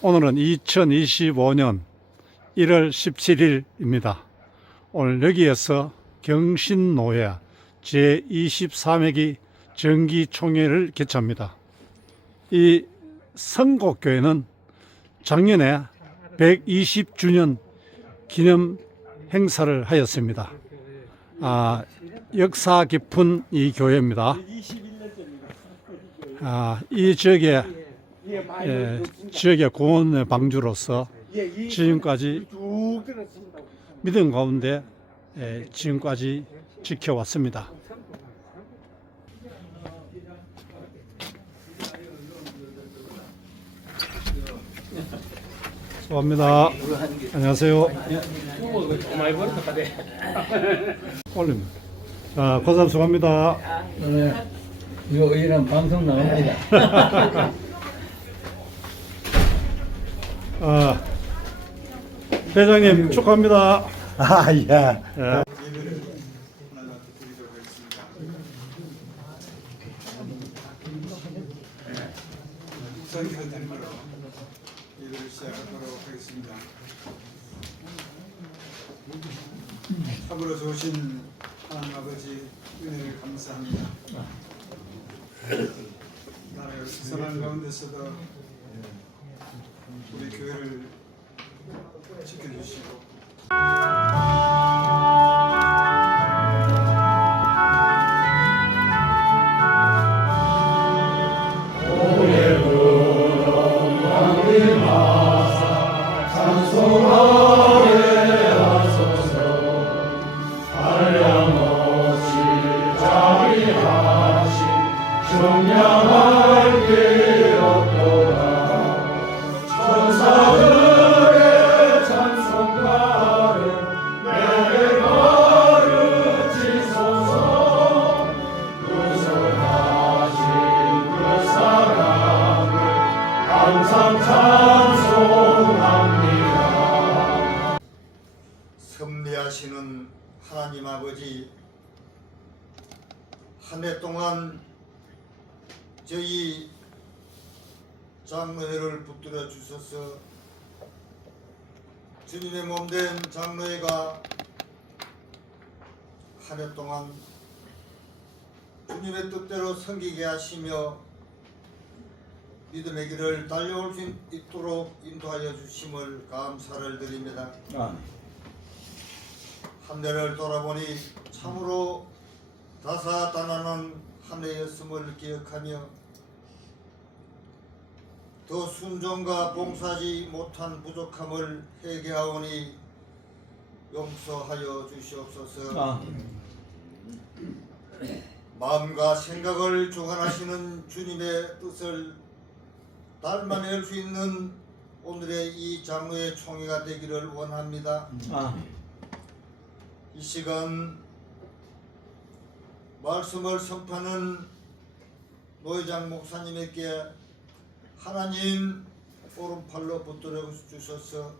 오늘은 2025년 1월 17일입니다. 오늘 여기에서 경신노회 제23회기 정기총회를 개최합니다. 이 성곡교회는 작년에 120주년 기념 행사를 하였습니다. 역사 깊은 이 교회입니다. 이 지역의 구원 방주로서 지금까지 믿음 가운데 지금까지 지켜왔습니다. 수고합니다. 안녕하세요. 올립니다. 자, 고생 수고합니다. 이거 이런 방송 나옵니다. 회장님 축하합니다. 예. 선기도 되는 걸로 일을 시작하도록 하겠습니다. 참으로 좋으신 하나님 아버지 은혜를 감사합니다. 나라의 선한 가운데서도 우리 교회를 지켜주시고 섭리하시는 하나님 아버지, 한 해 동안 저희 장로회를 붙들어 주셔서 주님의 몸된 장로회가 한 해 동안 주님의 뜻대로 섬기게 하시며 믿음의 길을 달려올 수 있도록 인도하여 주심을 감사를 드립니다. 한 해를 돌아보니 참으로 다사다난한 한 해였음을 기억하며 더 순종과 봉사하지 못한 부족함을 회개하오니 용서하여 주시옵소서. 마음과 생각을 주관하시는 주님의 뜻을 닮아낼 수 있는 오늘의 이 장로의 총회가 되기를 원합니다. 이 시간 말씀을 선포하는 노회장 목사님에게 하나님 오른팔로 붙들어 주셔서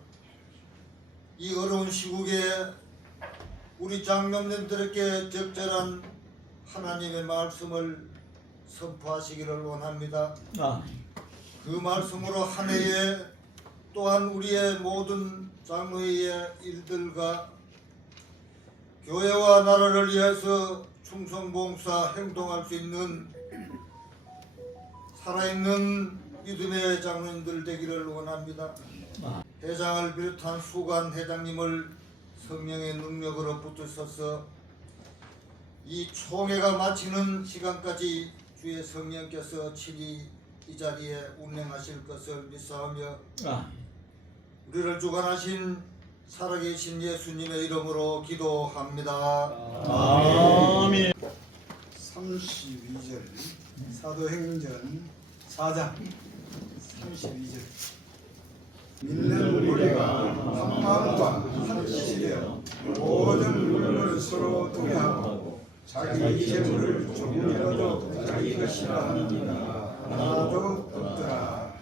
이 어려운 시국에 우리 장로님들에게 적절한 하나님의 말씀을 선포하시기를 원합니다. 그 말씀으로 한 해에 또한 우리의 모든 장로의 일들과 교회와 나라를 위해서 충성봉사 행동할 수 있는 살아있는 믿음의 장로님들 되기를 원합니다. 회장을 비롯한 수관 회장님을 성령의 능력으로 붙드셔서 이 총회가 마치는 시간까지 주의 성령께서 친히 이 자리에 운행하실 것을 믿사오며 우리를 주관하신 살아계신 예수님의 이름으로 기도합니다. 아멘. 32절 사도행전 4장 32절 믿는 우리가 한 마음과 한 뜻이 되어 모든 물을 서로 동의하고 자기 재물을 조금이라도 자기 것이라 하는 하나도 없더라.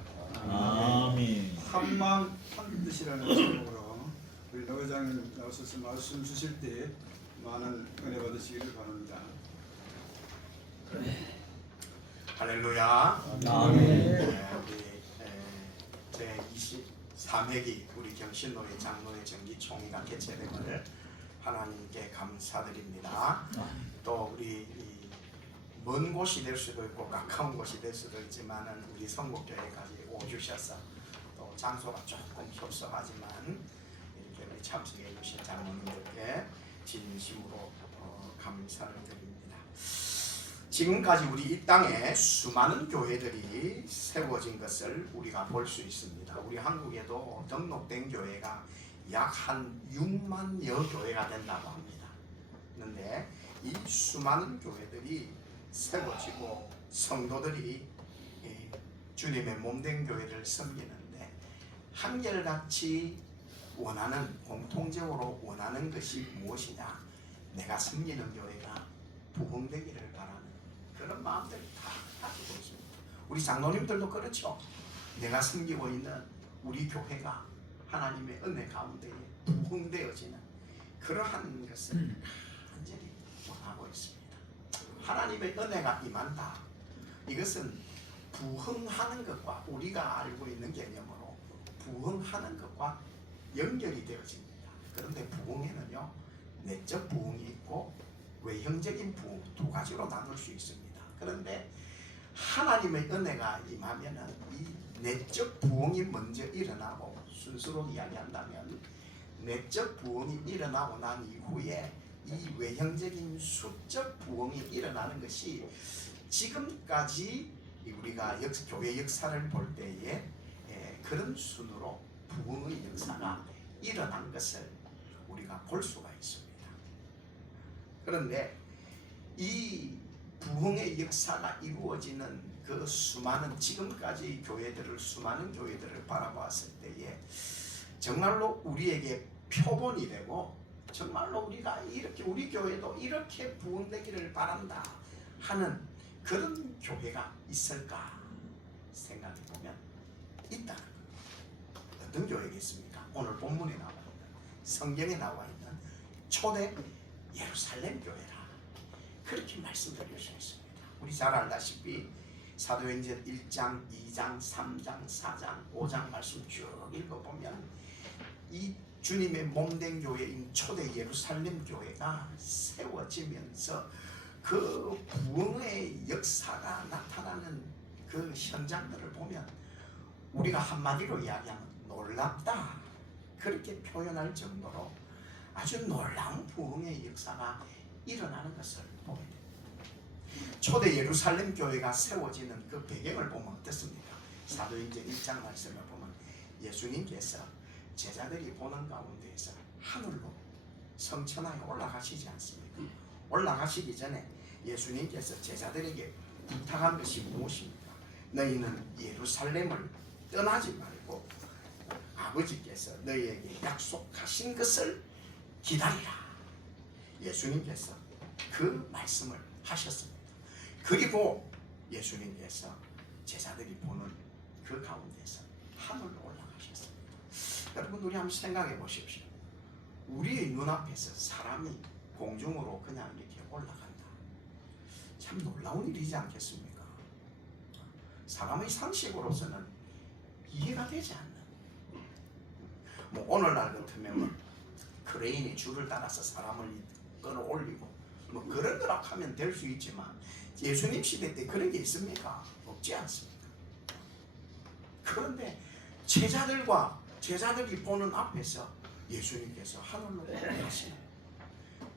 아멘. 한 마음 한 뜻이라는 제목으로 우리 노 회장님 나오셔서 말씀 주실 때 많은 은혜 받으시기를 바랍니다. 할렐루야. 아멘. 제 23회기 우리 경신노회 장로회 정기총회가 개최됨을 하나님께 감사드립니다. 또 우리 먼 곳이 될 수도 있고 가까운 곳이 될 수도 있지만은 우리 성북교회까지 오주셔서 또 장소가 조금 협소하지만 이렇게 우리 참석해 주신 장로님들께 진심으로 감사를 드립니다. 지금까지 우리 이 땅에 수많은 교회들이 세워진 것을 우리가 볼 수 있습니다. 우리 한국에도 등록된 교회가 약 한 6만여 교회가 된다고 합니다. 그런데 이 수많은 교회들이 세워지고 성도들이 주님의 몸된 교회를 섬기는데 한결같이 원하는, 공통적으로 원하는 것이 무엇이냐? 내가 섬기는 교회가 부흥되기를 바라는 그런 마음들이 다 가지고 있습니다. 우리 장로님들도 그렇죠. 내가 섬기고 있는 우리 교회가 하나님의 은혜 가운데 부흥되어지는 그러한 것을 간절히 원하고 있습니다. 하나님의 은혜가 임한다. 이것은 부흥하는 것과 우리가 알고 있는 개념으로 부흥하는 것과 연결이 되어집니다. 그런데 부흥에는요, 내적 부흥이 있고 외형적인 부흥 두 가지로 나눌 수 있습니다. 그런데 하나님의 은혜가 임하면은 이 내적 부흥이 먼저 일어나고, 순수로 이야기한다면 내적 부흥이 일어나고 난 이후에 이 외형적인 수적 부흥이 일어나는 것이 지금까지 우리가 교회 역사를 볼 때에 그런 순으로 부흥의 역사가 일어난 것을 우리가 볼 수가 있습니다. 그런데 이 부흥의 역사가 이루어지는 그 수많은 지금까지 수많은 교회들을 바라보았을 때에 정말로 우리에게 표본이 되고 정말로 우리가 이렇게 우리 교회도 이렇게 부흥되기를 바란다 하는 그런 교회가 있을까 생각해 보면 있다는 겁니다. 어떤 교회겠습니까? 오늘 본문에 나와 있는, 성경에 나와 있는 초대 예루살렘 교회라 그렇게 말씀드릴 수 있습니다. 우리 잘 알다시피 사도행전 1장, 2장, 3장, 4장, 5장 말씀 쭉 읽어보면 이 주님의 몸된 교회인 초대 예루살렘 교회가 세워지면서 그 부흥의 역사가 나타나는 그 현장들을 보면 우리가 한마디로 이야기하면 놀랍다 그렇게 표현할 정도로 아주 놀라운 부흥의 역사가 일어나는 것을 보게 됩니다. 초대 예루살렘 교회가 세워지는 그 배경을 보면 어떻습니까? 사도행전 1장 말씀을 보면 예수님께서 제자들이 보는 가운데에서 하늘로 성천하에 올라가시지 않습니까? 올라가시기 전에 예수님께서 제자들에게 부탁한 것이 무엇입니까? 너희는 예루살렘을 떠나지 말고 아버지께서 너희에게 약속하신 것을 기다리라. 예수님께서 그 말씀을 하셨습니다. 그리고 예수님께서 제자들이 보는 그 가운데서 하늘로 올라가셨습니다. 여러분 우리 한번 생각해 보십시오. 우리의 눈앞에서 사람이 공중으로 그냥 이렇게 올라간다. 참 놀라운 일이지 않겠습니까? 사람의 상식으로서는 이해가 되지 않는. 뭐 오늘날 같으면 크레인이 줄을 따라서 사람을 끌어올리고 뭐 그런 거라 하면 될 수 있지만 예수님 시대 때 그런 게 있습니까? 없지 않습니까? 그런데 제자들이 보는 앞에서 예수님께서 하늘로 올라가시는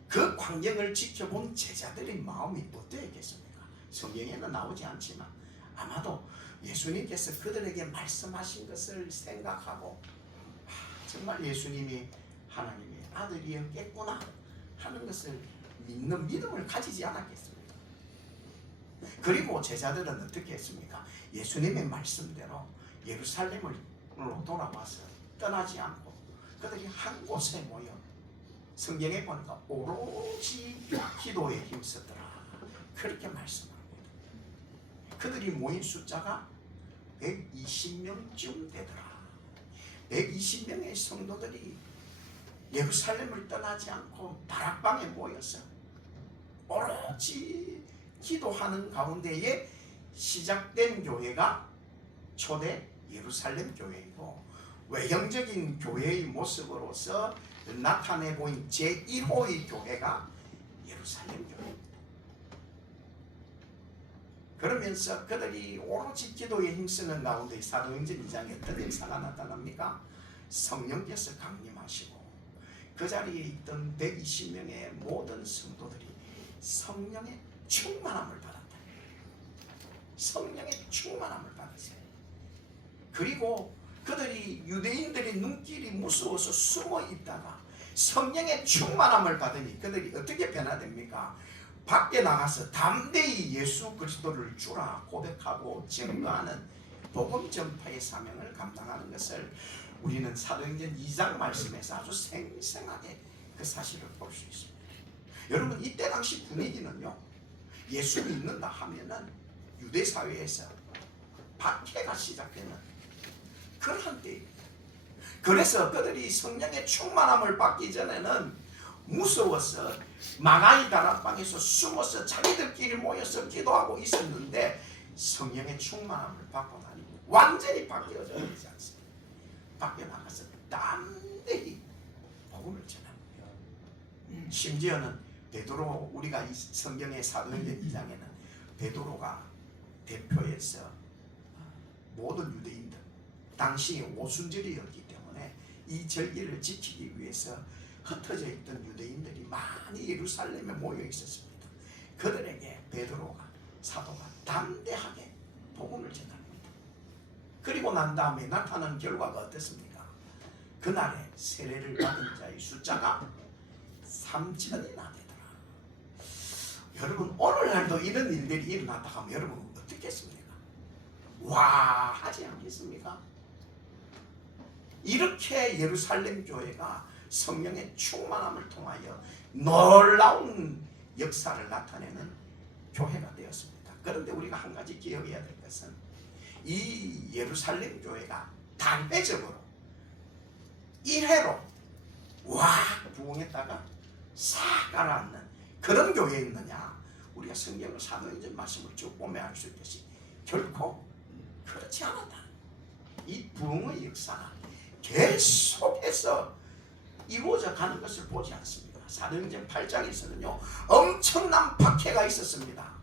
그 광경을 지켜본 제자들의 마음이 어떠했겠습니까? 성경에는 나오지 않지만 아마도 예수님께서 그들에게 말씀하신 것을 생각하고 정말 예수님이 하나님의 아들이었겠구나 하는 것을 믿는 믿음을 가지지 않았겠습니까? 그리고 제자들은 어떻게 했습니까? 예수님의 말씀대로 예루살렘으로 돌아와서 떠나지 않고 그들이 한 곳에 모여 성경에 보니까 오로지 기도에 힘쓰더라 그렇게 말씀합니다. 그들이 모인 숫자가 120명쯤 되더라. 120명의 성도들이 예루살렘을 떠나지 않고 다락방에 모여서 오로지 기도하는 가운데에 시작된 교회가 초대 예루살렘 교회이고 외형적인 교회의 모습으로서 나타내 보인 제1호의 교회가 예루살렘 교회입니다. 그러면서 그들이 오로지 기도에 힘쓰는 가운데 사도행전 2장에 어떤 역사가 나타납니까? 성령께서 강림하시고 그 자리에 있던 120명의 모든 성도들이 성령의 충만함을 받았다. 성령의 충만함을 받았어요. 그리고 그들이 유대인들의 눈길이 무서워서 숨어 있다가 성령의 충만함을 받으니 그들이 어떻게 변화됩니까? 밖에 나가서 담대히 예수 그리스도를 주라 고백하고 증거하는 복음 전파의 사명을 감당하는 것을 우리는 사도행전 2장 말씀에서 아주 생생하게 그 사실을 볼 수 있습니다. 여러분, 이때 당시 분위기는요, 예수 믿는다 하면은 유대 사회에서 박해가 시작되는 그러한 때입니다. 그래서 그들이 성령의 충만함을 받기 전에는 무서워서 마가의 다락방에서 숨어서 자기들끼리 모여서 기도하고 있었는데 성령의 충만함을 받고 나니 완전히 바뀌어져 있지 않습니다. 밖에 나가서 담대히 복음을 전합니다. 심지어는 베드로, 우리가 이 성경의 사도행전 2장에는 베드로가 대표해서 모든 유대인들, 당시 오순절이었기 때문에 이 절기를 지키기 위해서 흩어져 있던 유대인들이 많이 예루살렘에 모여 있었습니다. 그들에게 베드로가, 사도가 담대하게 복음을 전합니다. 그리고 난 다음에 나타난 결과가 어떻습니까? 그날에 세례를 받은 자의 숫자가 3,000이나 되더라. 여러분, 오늘날도 이런 일들이 일어났다 하면 여러분 어떻게 했습니까? 와 하지 않겠습니까? 이렇게 예루살렘 교회가 성령의 충만함을 통하여 놀라운 역사를 나타내는 교회가 되었습니다. 그런데 우리가 한 가지 기억해야 될 것은 이 예루살렘 교회가 단회적으로 1회로 와 부흥했다가 싹 가라앉는 그런 교회였느냐? 우리가 성경을 사도행전 말씀을 쭉 보면 알 수 있듯이 결코 그렇지 않았다. 이 부흥의 역사는 계속해서 이루어져 가는 것을 보지 않습니다. 사도행전 8장에서는요 엄청난 박해가 있었습니다.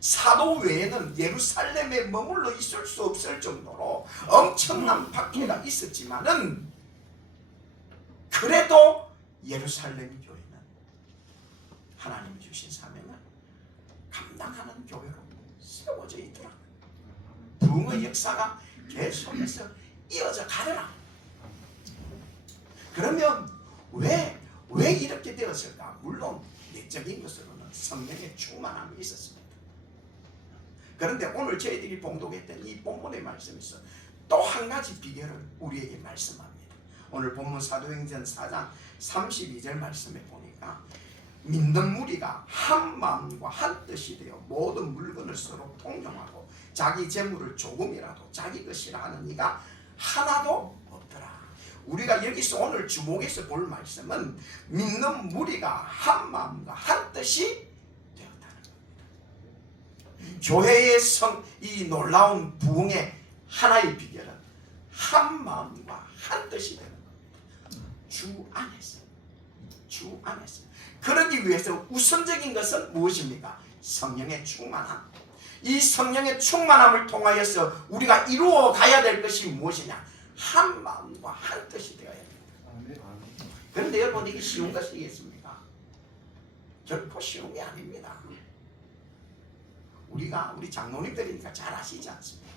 사도 외에는 예루살렘에 머물러 있을 수 없을 정도로 엄청난 박해가 있었지만은 그래도 예루살렘 교회는 하나님이 주신 사명을 감당하는 교회로 세워져 있더라. 부흥의 역사가 계속해서 이어져 가더라. 그러면 왜 이렇게 되었을까? 물론 내적인 것으로는 성령의 충만함이 있었습니다. 그런데 오늘 저희들이 봉독했던 이 본문의 말씀에서 또 한 가지 비결을 우리에게 말씀합니다. 오늘 본문 사도행전 4장 32절 말씀에 보니까 믿는 무리가 한 마음과 한 뜻이 되어 모든 물건을 서로 통용하고 자기 재물을 조금이라도 자기 것이라 하는 이가 하나도 없더라. 우리가 여기서 오늘 주목해서 볼 말씀은 믿는 무리가 한 마음과 한 뜻이 되었다는 겁니다. 교회의 이 놀라운 부흥의 하나의 비결은 한 마음과 한 뜻이 되는 겁니다. 주 안에서. 주 안에서. 그러기 위해서 우선적인 것은 무엇입니까? 성령의 충만함. 이 성령의 충만함을 통하여서 우리가 이루어 가야 될 것이 무엇이냐? 한 마음과 한 뜻이 되어야 됩니다. 그런데 여러분, 이게 쉬운 것이겠습니까? 결코 쉬운 게 아닙니다. 우리 장로님들이니까 잘 아시지 않습니까?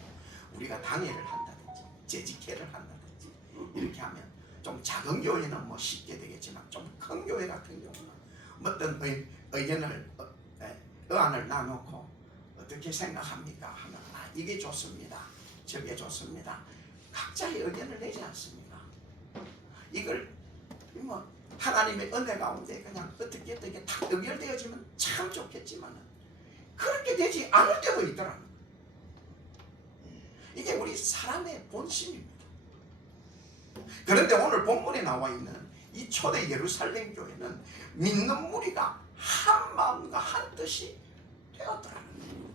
우리가 당회를 한다든지 재직회를 한다든지 이렇게 하면 좀 작은 교회는 뭐 쉽게 되겠지만 좀 큰 교회 같은 경우는 어떤 의견을 의안을 나누고 어떻게 생각합니까? 하면 이게 좋습니다. 저게 좋습니다. 각자의 의견을 내지 않습니까? 이걸 뭐 하나님의 은혜 가운데 그냥 어떻게 다 연결되어지면 참 좋겠지만 그렇게 되지 않을 때도 있더라고요. 이게 우리 사람의 본심입니다. 그런데 오늘 본문에 나와 있는 이 초대 예루살렘 교회는 믿는 무리가 한 마음과 한 뜻이 되었더라는 거예요.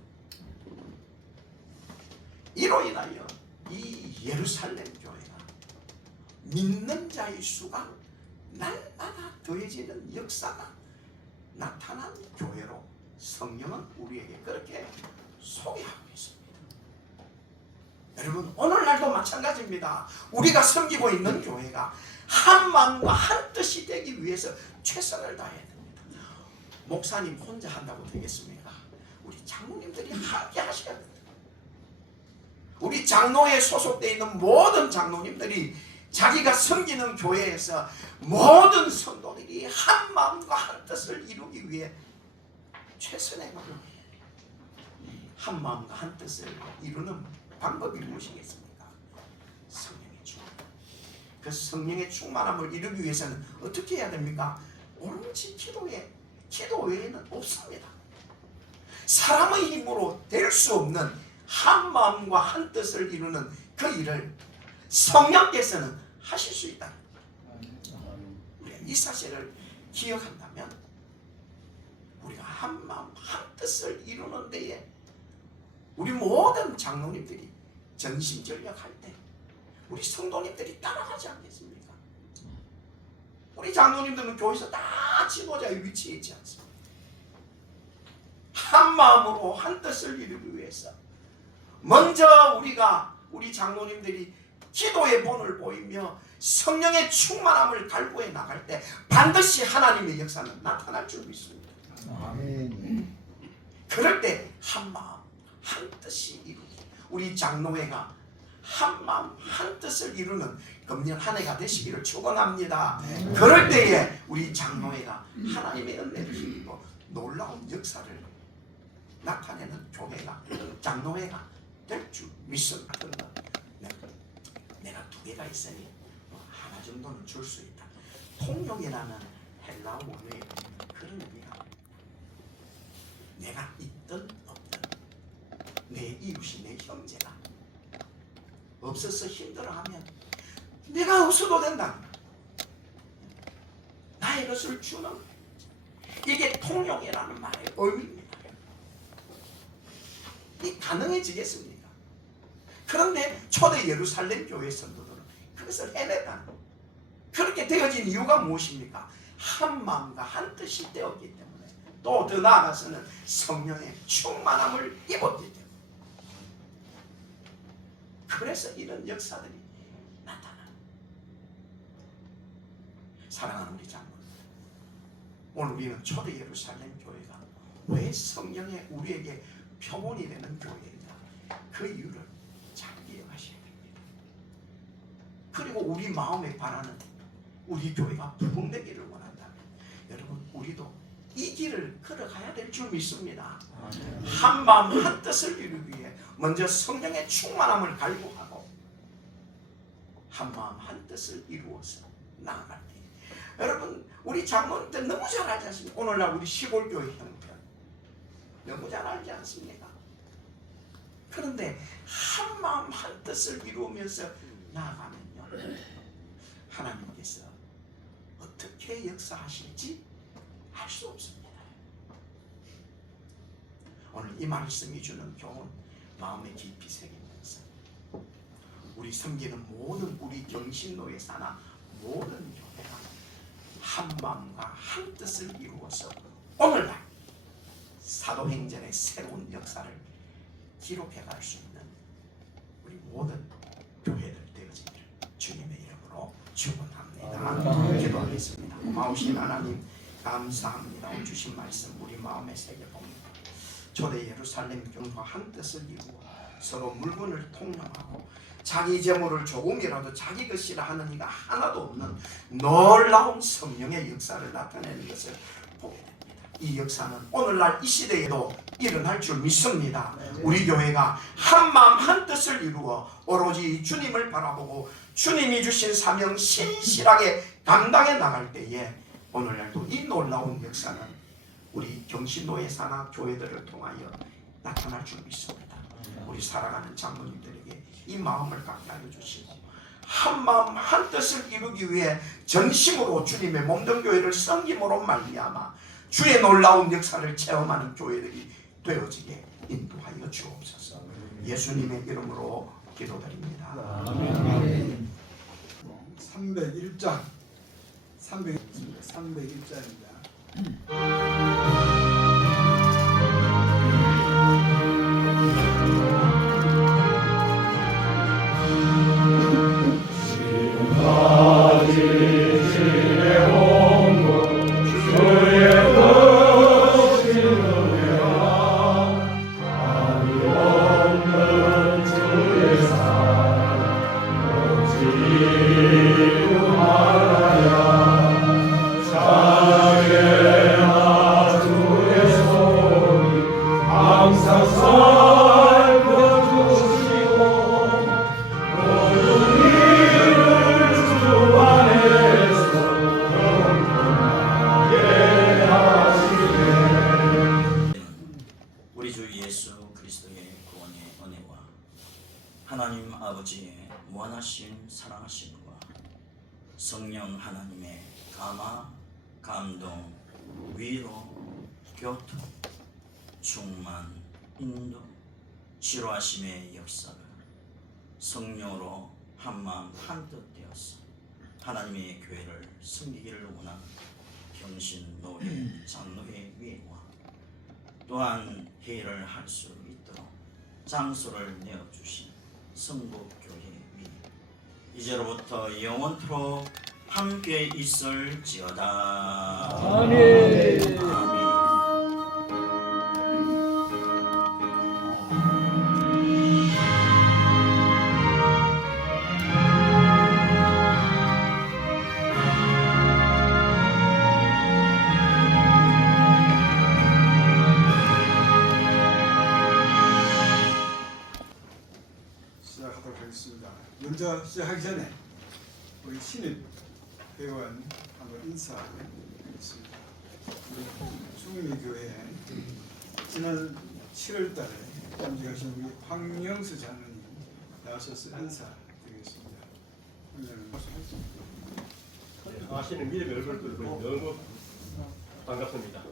이로 인하여 이 예루살렘 교회가 믿는 자의 수가 날마다 더해지는 역사가 나타난 교회로 성경은 우리에게 그렇게 소개하고 있습니다. 여러분, 오늘날도 마찬가지입니다. 우리가 섬기고 있는 교회가 한 마음과 한 뜻이 되기 위해서 최선을 다해야 됩니다. 목사님 혼자 한다고 되겠습니까? 우리 장로님들이 함께 하셔야 됩니다. 우리 장로에 소속되어 있는 모든 장로님들이 자기가 섬기는 교회에서 모든 성도들이 한 마음과 한 뜻을 이루기 위해 최선의 노력을 해야 돼요. 한 마음과 한 뜻을 이루는 방법이 무엇이겠습니까? 성령의 충만. 그 성령의 충만함을 이루기 위해서는 어떻게 해야 됩니까? 오로지 기도 외에는 없습니다. 사람의 힘으로 될 수 없는 한 마음과 한 뜻을 이루는 그 일을 성령께서는 하실 수 있다. 우리가 이 사실을 기억한다면 우리가 한 마음 한 뜻을 이루는 데에 우리 모든 장로님들이 전심전력할 때 우리 성도님들이 따라가지 않겠습니까? 우리 장로님들은 교회에서 다 지도자의 위치에 있지 않습니까? 한 마음으로 한 뜻을 이루기 위해서 먼저 우리 장로님들이 기도의 본을 보이며 성령의 충만함을 갈구해 나갈 때 반드시 하나님의 역사는 나타날 줄 믿습니다. 아멘. 그럴 때 한 마음 한 뜻이 이루기, 우리 장로회가 한 마음 한 뜻을 이루는 금년 한 해가 되시기를 축원합니다. 그럴 때에 우리 장로회가 하나님의 은혜를 힘입어 놀라운 역사를 나타내는 교회가, 장로회가 될 줄 믿습니다. 내가 두 개가 있으니 하나 정도는 줄 수 있다. 통용이라는 헬라어 원어에 그런 의미가, 내가 있든 없든 내 이웃이, 내 형제가 없어서 힘들어하면 내가 없어도 된다. 나의 것을 주는, 이게 통용이라는 말의 의미입니다. 이 가능해지겠습니까? 그런데 초대 예루살렘 교회 성도들은 그것을 해냈다. 그렇게 되어진 이유가 무엇입니까? 한 마음과 한 뜻이 되었기 때문에, 또 더 나아가서는 성령의 충만함을 입었기 때문에, 그래서 이런 역사들이 나타나는. 사랑하는 우리 장로들, 오늘 우리는 초대 예루살렘 교회가 왜 성령의 우리에게 표본이 되는 교회인가, 그 이유를 잘 기억하셔야 됩니다. 그리고 우리 마음에 바라는 우리 교회가 부흥되기를 원한다면 여러분, 우리도 이 길을 걸어가야 될 줄 믿습니다. 한 마음 한 뜻을 이루기 위해 먼저 성령의 충만함을 갈구하고 한 마음 한 뜻을 이루어서 나아갈 때, 여러분 우리 장로님들 너무 잘 알지 않습니까? 오늘날 우리 시골교회 형편 너무 잘 알지 않습니까? 그런데 한 마음 한 뜻을 이루면서 나아가면요, 하나님께서 어떻게 역사하실지 알 수 없습니다. 오늘 이 말씀이 주는 교훈 마음에 깊이 새기면서 우리 섬기는 모든 우리 경신로에 사나 모든 교회가 한 마음과 한 뜻을 이루어서 오늘날 사도행전의 새로운 역사를 기록해 갈 수 있는 우리 모든 교회들 되어지기를 주님의 이름으로 축원합니다. 기도하겠습니다. 고마우신 하나님 감사합니다. 오늘 주신 말씀 우리 마음에 새겨봅니다. 초대 예루살렘 교회와 한 뜻을 이루어 서로 물건을 통용하고 자기 재물을 조금이라도 자기 것이라 하는 이가 하나도 없는 놀라운 성령의 역사를 나타내는 것을 보게 됩니다. 이 역사는 오늘날 이 시대에도 일어날 줄 믿습니다. 우리 교회가 한 마음 한 뜻을 이루어 오로지 주님을 바라보고 주님이 주신 사명 신실하게 감당해 나갈 때에 오늘날도 이 놀라운 역사는 우리 경신로에 사나 교회들을 통하여 나타날 줄 믿습니다. 우리 살아가는 장로님들에게 이 마음을 갖게 하여 주시고 한 마음 한 뜻을 이루기 위해 전심으로 주님의 몸된 교회를 섬김으로 말미암아 주의 놀라운 역사를 체험하는 교회들이 되어지게 인도하여 주옵소서. 예수님의 이름으로 기도드립니다. 301장 301장입니다. 우리 주 예수 그리스도의 구원의 은혜와 하나님 아버지의 무한하신 사랑하심과 성령 하나님의 감화, 감동, 위로, 교통, 충만, 인도, 치료하심의 역사를 성령으로 한마음 한뜻 되어서 하나님의 교회를 섬기기를 원하는 평신 노예 장로의 위와 또한 회의를 할 수 있도록 장소를 내어주신 성북교회 위 이제로부터 영원토록 함께 있을지어다. 아멘. 아멘. 시작하도록 하겠습니다. 먼저 시작하기 전에 우리 신입 회원 한번 인사하겠습니다. 우리 중리교회 지난 7월달에 잠직하신 우리 황영수 장로님 나오셔서 인사드리겠습니다. 아시는 믿음의 얼굴들 보니 너무 반갑습니다.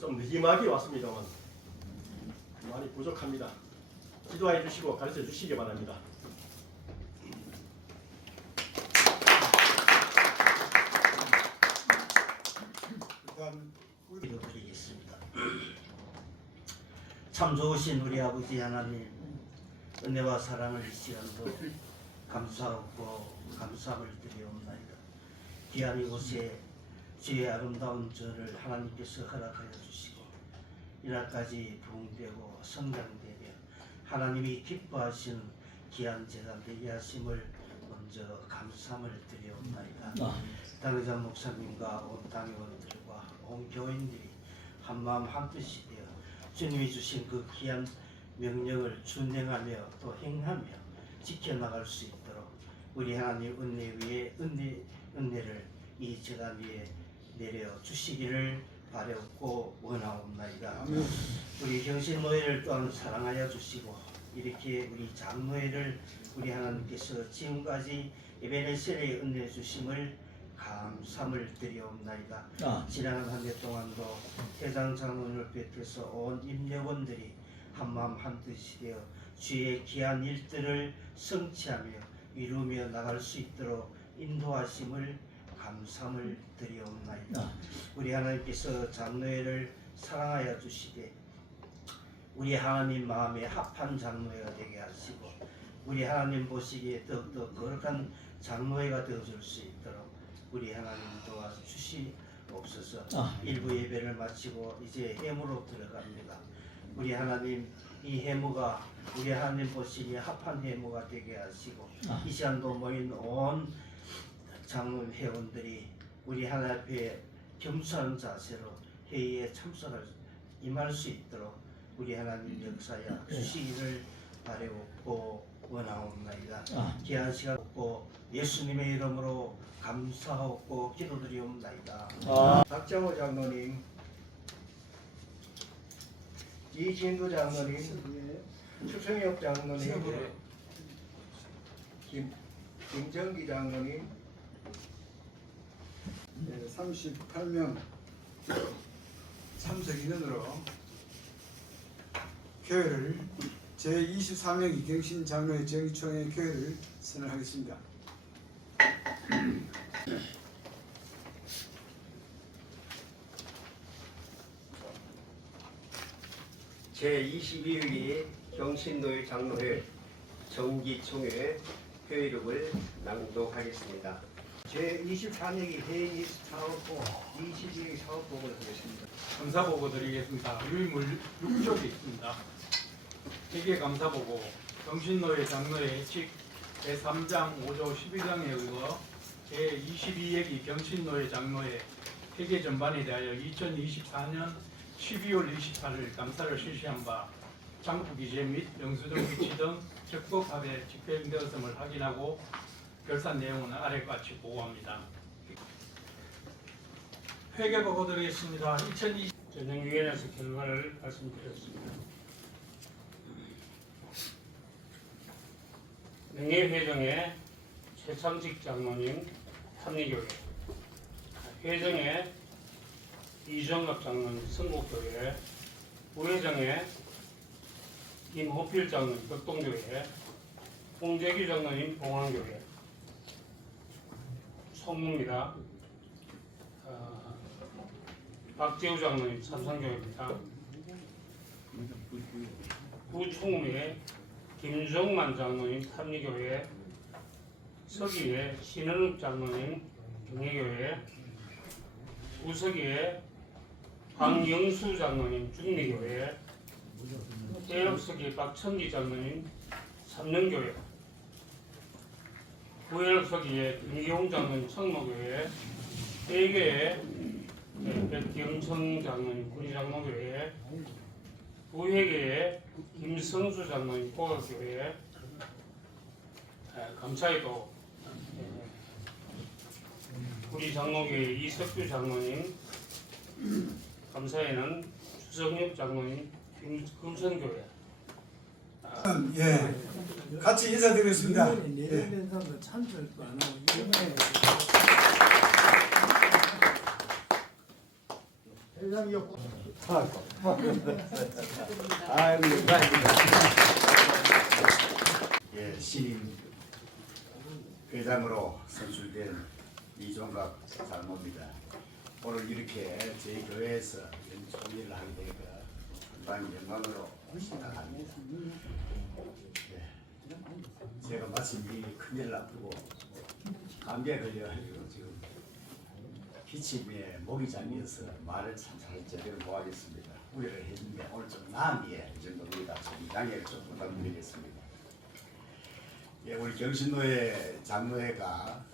좀 늦지막이 왔습니다만 많이 부족합니다. 기도해 주시고 가르쳐 주시기 바랍니다. 그다음 우리 기도드리겠습니다. 참 좋으신 우리 아버지 하나님, 은혜와 사랑을 이 시간도 감사하고 감사함을 드리옵나이다. 귀한 이곳에 주의 아름다운 절을 하나님께서 허락하여 주시고 이날까지 부흥되고 성장되며 하나님이 기뻐하시는 귀한 재단 되게 하심을 먼저 감사함을 드리옵나이다. 당회장 목사님과 온 당회원들과 온 교인들이 한마음 한뜻이 되어 주님이 주신 그 귀한 명령을 준행하며 또 행하며 지켜나갈 수 있도록 우리 하나님 은혜 위에 은혜를 이 재단 위에 내려 주시기를 바라옵고 원하옵나이다. 우리 경신노예를 또한 사랑하여 주시고 이렇게 우리 장노예를 우리 하나님께서 지금까지 에베네셀에 은혜 주심을 감사함을 드리옵나이다. 지난 한 해 동안도 대장 장로를 비롯해서 온 임력원들이 한마음 한뜻이 되어 주의 귀한 일들을 성취하며 이루며 나갈 수 있도록 인도하심을 감사함을 드리옵나이다. 우리 하나님께서 장로회를 사랑하여 주시되 우리 하나님 마음에 합한 장로회가 되게 하시고 우리 하나님 보시기에 더욱더 거룩한 장로회가 되어줄 수 있도록 우리 하나님 도와주시옵소서. 일부 예배를 마치고 이제 해무로 들어갑니다. 우리 하나님 이 해무가 우리 하나님 보시기에 합한 해무가 되게 하시고 이 시간도 모인 온 장로 회원들이 우리 하나님 앞에 겸손한 자세로 회의에 참석할 임할 수 있도록 우리 하나님 역사여 주시기를 바라옵고 원하옵나이다. 귀한 시간 없고 예수님의 이름으로 감사하옵고 기도드리옵나이다. 박정호 장로님, 이진두 장로님, 추승혁 장로님, 김정기 장로님, 38명 참석 인원으로 교회를 제23회 경신 장로회 정기총회 교회를 선언하겠습니다. 제22회 경신노회 장로회 정기총회 회의록을 낭독하겠습니다. 제23회기 회의 사업보 22회 사업보고를 하겠습니다. 감사보고 드리겠습니다. 유의물 6쪽이 있습니다. 회계 감사보고 경신노회 장로회 예칙 제3장 5조 12장에 의거 제22회기 경신노회 장로회 회계 전반에 대하여 2024년 12월 28일 감사를 실시한 바 장부기재 및 영수증 비치 등 적법하게 집행되었음을 확인하고 결산 내용은 아래과 같이 보고합니다. 회계 보고 드리겠습니다. 2020 전형위원회에서 결과를 말씀드렸습니다. 명예회정의 최창직 장로님 합리교회, 회정의 이정갑 장로님 성곡교회, 부회장의 김호필 장로님 덕동교회, 홍재규 장로님 봉황교회. 총무입니다. 박재우 장로님 삼성교회입니다. 부총무의 김정만 장로님 탐리교회, 서기의 신은욱 장로님 경혜교회, 우서기의 황영수 장로님 중리교회, 해역서기 박천기 장로님 삼령교회, 부해역서기의 김기홍 장로님 청로교회, 대교의 백경청 장로님 군의장로교회, 부회계의 김성수 장로님 고각교회, 감사에도 우리 장로교회 이석규 장로님, 감사에는 추성엽 장로님 금천교회. 예, 같이 인사드리겠습니다. 내려된 사람도 참석도 안 하고 이번에 회장이 없고 예, 신임 회장으로 선출된 이종갑 장로입니다. 오늘 이렇게 저희 교회에서 총회를 하게 되니까 상당히 영광으로 생각합니다. 예, 제가 마침 이 큰일을 앞두고 감기에 걸려가지고 지금 기침에 목이 잠겨서 말을 참 잘 제대로 못하겠습니다. 우려를 해주는데 오늘 좀 나음이에 이 정도입니다. 좀 양해를 좀 부탁드리겠습니다. 예, 우리 경신노회 장로회가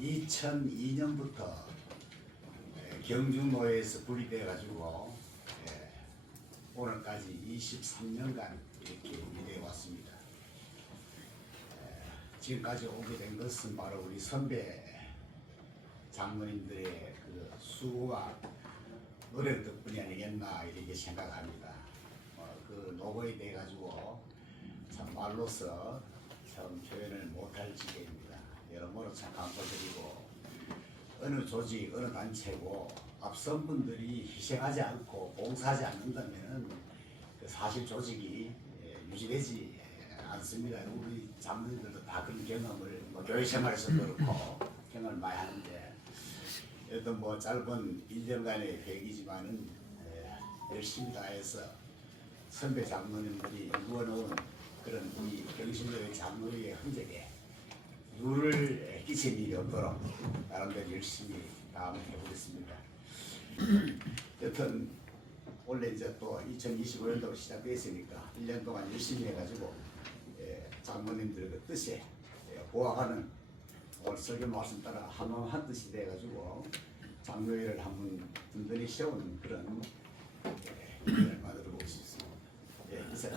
2002년부터 경중노회에서 분리되어 가지고 오늘까지 23년간 이렇게 일해 왔습니다. 지금까지 오게 된 것은 바로 우리 선배 장로님들의 그 수고와 노력 덕분이 아니겠나 이렇게 생각합니다. 그 노고에 대해 가지고 참 말로서 참 표현을 못할 지경입니다. 여러모로 참 감사드리고 어느 조직, 어느 단체고 앞선 분들이 희생하지 않고 봉사하지 않는다면 그 사실 조직이 유지되지 않습니다. 우리 장로님들도 다 그런 경험을 교회 생활에서도 그렇고 경험을 많이 하는데 어떤 뭐 짧은 1년간의 계획이지만은 열심히 다해서 선배 장로님들이 이루어놓은 그런 우리 경신노회 장로의 흔적에 누를 끼칠 일이 없도록 나름대로 열심히 다음을 해보겠습니다. 여튼 원래 이제 또 2025년도로 시작됐으니까 1년 동안 열심히 해가지고 장로님들의 그 뜻에 보아가는 오늘 설교 말씀 따라 한마음 한뜻이 돼가지고 장로회를 한번 든든히 세우는 그런 일을 만들어 보고 싶습니다. 예, 이상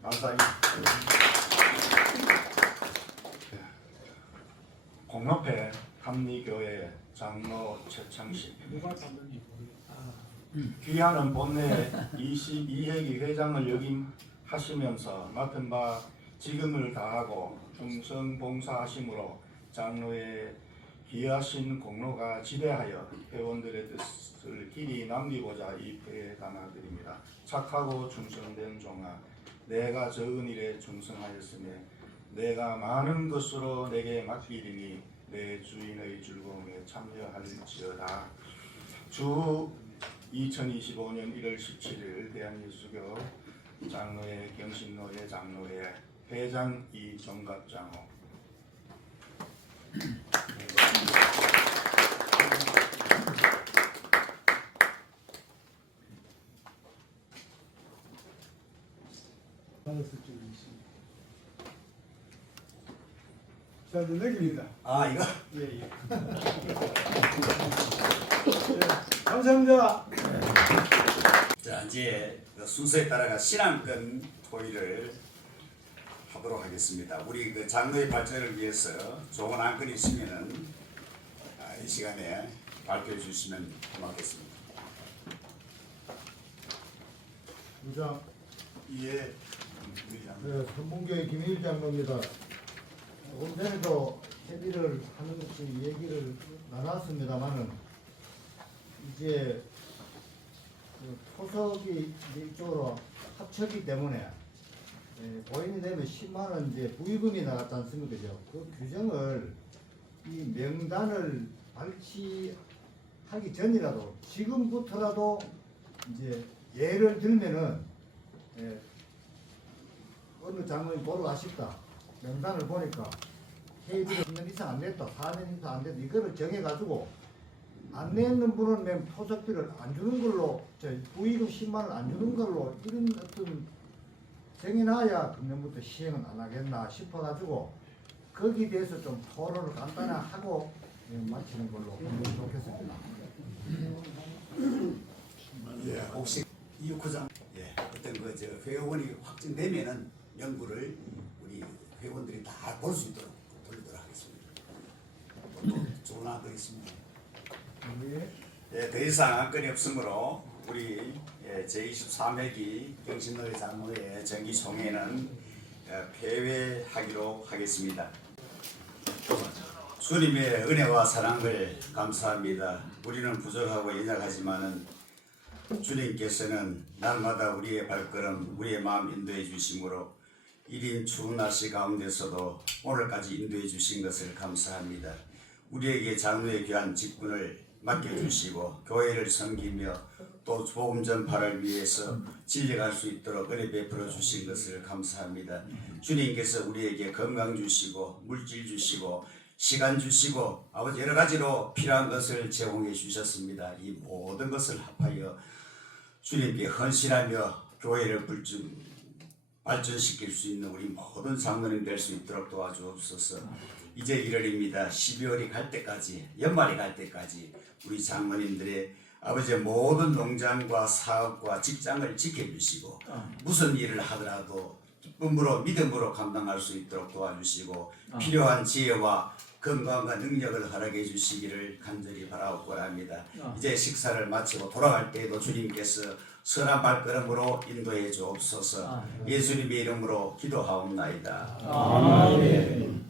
감사합니다. 공로패 감리교회 장로 최창식 귀하는 본래 22회기 회장을 역임하시면서 맡은 바 직임을 다하고 충성 봉사하심으로 장로의 귀하신 공로가 지대하여 회원들의 뜻을 길이 남기고자 이 표에 담아드립니다. 착하고 충성된 종아 내가 적은 일에 충성하였으며 내가 많은 것으로 내게 맡기리니 내 주인의 즐거움에 참여할지어다. 주 2025년 1월 17일 대한예수교 장로회 경신노회 장로회 회장 이종갑장호. 받았을 줄 있습니다. 자, 이제 내깁니다. 아 이거 예, 예. 감사합니다. 자 이제 그 순서에 따라가 신앙권 토의를 하도록 하겠습니다. 우리 그 장로의 발전을 위해서 좋은 안건이 있으면은 이 시간에 발표해 주시면 고맙겠습니다. 부장, 예, 의장. 네, 선문교의 김일 장로입니다. 오늘 전에도 회의를 하는 것이 얘기를 나눴습니다만은 이제 그 토석이 이제 이쪽으로 합쳤기 때문에 보임이 되면 10만 원 이제 부의금이 나갔지 않습니까? 그 규정을 이 명단을 발치하기 전이라도 지금부터라도 이제 예를 들면은 어느 장로님 보러 가십다. 명단을 보니까 회비를 3년 이상 안 냈다, 4년 이상 안 냈다. 이거를 정해가지고 안 내는 분은 맨 토석비를 안 주는 걸로, 부의금 10만 원 안 주는 걸로 이런 어떤 정해놔야 금년부터 시행은 안 하겠나 싶어가지고 거기에 대해서 좀 토론을 간단히 하고 마치는 걸로 하면 좋겠습니다. 예, 혹시 이육호장 어떤 그저 회원이 확정되면은 연구를 우리 회원들이 다 볼 수 있도록 돌리도록 하겠습니다. 또 좋은 안건이 있습니다. 더 이상 안건이 없으므로 우리 제23회기 경신노회 장로회 정기총회는 폐회하기로 하겠습니다. 주님의 은혜와 사랑을 감사합니다. 우리는 부족하고 연약하지만은 주님께서는 날마다 우리의 발걸음, 우리의 마음 인도해 주심으로 1인 추운 날씨 가운데서도 오늘까지 인도해 주신 것을 감사합니다. 우리에게 장로의 귀한 직분을 맡겨주시고 교회를 섬기며 또 복음 전파를 위해서 진리갈 수 있도록 은혜 베풀어 주신 것을 감사합니다. 주님께서 우리에게 건강 주시고 물질 주시고 시간 주시고 아버지 여러 가지로 필요한 것을 제공해 주셨습니다. 이 모든 것을 합하여 주님께 헌신하며 교회를 발전시킬 수 있는 우리 모든 장로님 될 수 있도록 도와주옵소서. 이제 1월입니다. 12월이 갈 때까지, 연말이 갈 때까지 우리 장로님들의 아버지의 모든 농장과 사업과 직장을 지켜주시고 무슨 일을 하더라도 기쁨으로 믿음으로 감당할 수 있도록 도와주시고 필요한 지혜와 건강과 능력을 허락해 주시기를 간절히 바라옵고자 합니다. 이제 식사를 마치고 돌아갈 때에도 주님께서 선한 발걸음으로 인도해 주옵소서. 예수님의 이름으로 기도하옵나이다. 아멘.